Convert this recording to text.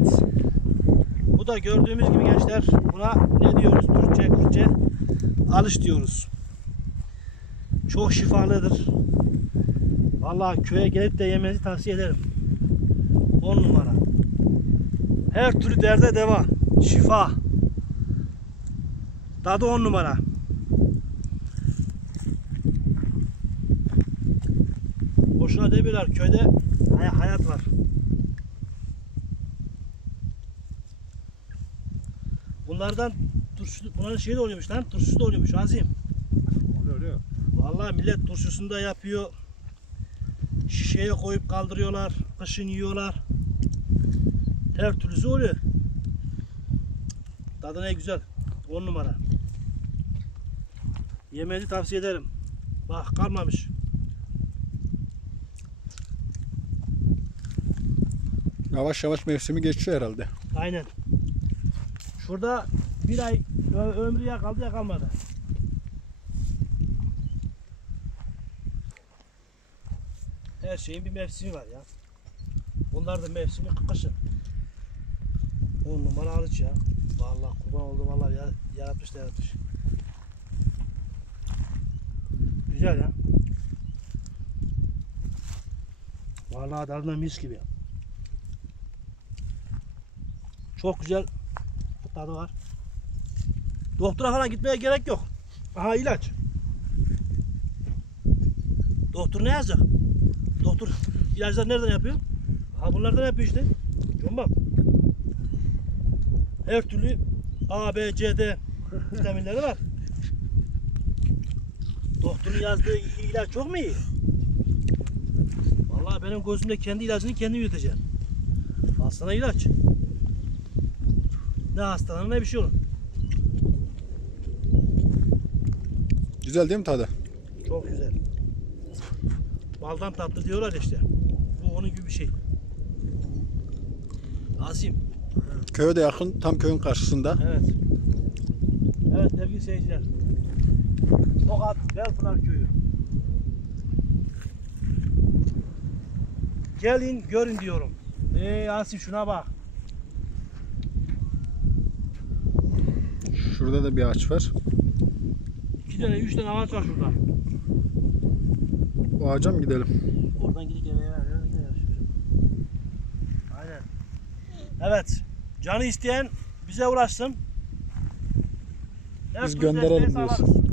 Evet. Bu da gördüğümüz gibi gençler buna ne diyoruz Türkçe, Kürtçe? Alış diyoruz. Çok şifalıdır. Vallahi köye gelip de yemenizi tavsiye ederim. 10 numara. Her türlü derde deva. Şifa. Tadı 10 numara. Boşuna demiyorlar köyde hay- hayat var. Bunlardan turşu, bunların şeyi de oluyormuş lan. Turşusu da oluyormuş Azim. Oluyor oluyor. Vallahi millet turşusunu da yapıyor. Şişeye koyup kaldırıyorlar. Kışın yiyorlar. Her türlüsü oluyor. Tadı ne güzel. 10 numara. Yemeni tavsiye ederim. Bak kalmamış. Yavaş yavaş mevsimi geçiyor herhalde. Aynen. Şurada bir ay ömrü ya kaldı ya kalmadı. Her şeyin bir mevsimi var ya. Bunlar da mevsimi kışın. On numara alıç ya. Vallahi kurban oldu vallahi ya, yaratmış da yaratmış. Güzel ya. Vallahi tadında mis gibi. Çok güzel tadı var. Doktora falan gitmeye gerek yok. Aha ilaç. Doktor ne yazacak? Doktor ilaçları nereden yapıyor? Ha bunlardan yapıyor işte. Bak. Her türlü A, B, C, D vitaminleri var. Doktorun yazdığı ilaç çok mu iyi? Vallahi benim gözümde kendi ilacını kendim üreteceğim. Al ilaç. Ne hastalanır ne bir şey olur. Güzel değil mi tadı? Çok güzel. Baldan tatlı diyorlar işte. Bu onun gibi bir şey. Asim. Köye de yakın, tam köyün karşısında. Evet. Evet sevgili seyirciler. Tokat Belpınar Köyü. Gelin görün diyorum. Ey Asim şuna bak. Şurada da bir ağaç var. İki tane, üç tane ağaç var şurada. O ağaca mı gidelim? Oradan gidip eve gidiyoruz. Aynen. Evet. Canı isteyen bize uğraşsın. Her Biz gönderelim diyorsun.